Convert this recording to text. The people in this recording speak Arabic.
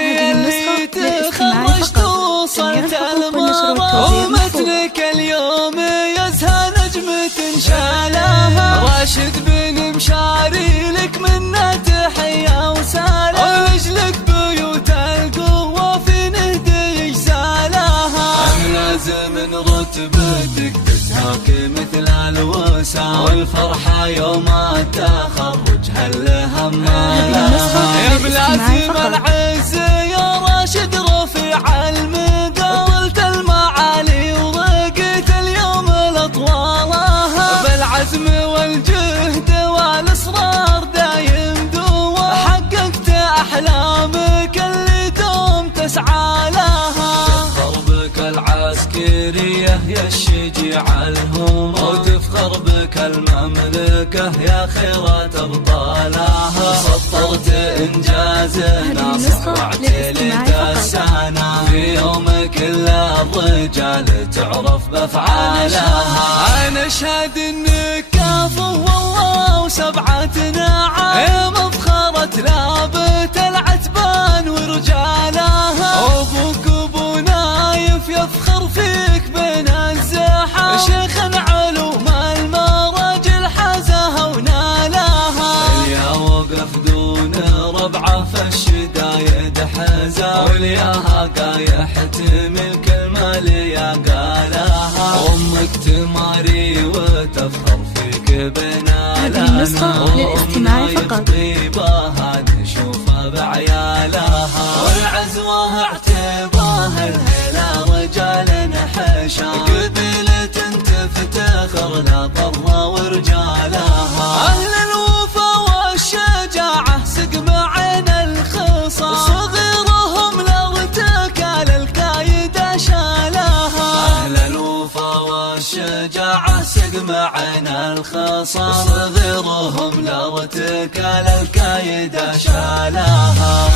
اللي تخرجت وصلت المرة، ومثلك اليوم يزهى نجمة شالها. راشد بن مشاري لك منا تحية وسالة، ورجلك بيوت القوة في نهدي يجزالها. ملازم رتبتك تزهاك مثل الوسع، والفرحة يوم التخرج هالهم لها. يا ملازم العز يا راشد رفيع المدى، طلت المعالي ورقيت اليوم الاطوالها. بالعزم والجهد والاصرار دايم دوام، حققت احلامك اللي دوم تسعى لها. تفخر بك العسكرية يا الشجيع الهمام، وتفخر بك المملكة يا خيرات ابطالها. سطرت انجازنا صرعت لك السنة، في يوم كل الرجال تعرف بافعالها. انا اشهد انك كافو والله وسبعة نعم، مفخرة لابت العتبان ورجالها. ابوك ابو نايف يفخر فيك بين الزحام، شيخ علوم المراجل حازها ونالها. اللي وقف دون ربعه في الشدايد حزا، والياها يحتمل كلمة ليا قالها. امك تماري وتفخر فيك بنالها. هذه النسخة للاستماع فقط. طيبها نشوفها بعيالها، والعزوة اعتباها الهلا رجال نحشا. قبيلة تفتخر لا ضرة ورجالها. اهل الوفا والشجاعة سقم عين الخصام، صغيرهم لارتكال الكايد شالها. اهل الوفا والشجاعة سقم عين الخصام، صغيرهم لارتكال الكايد شالها.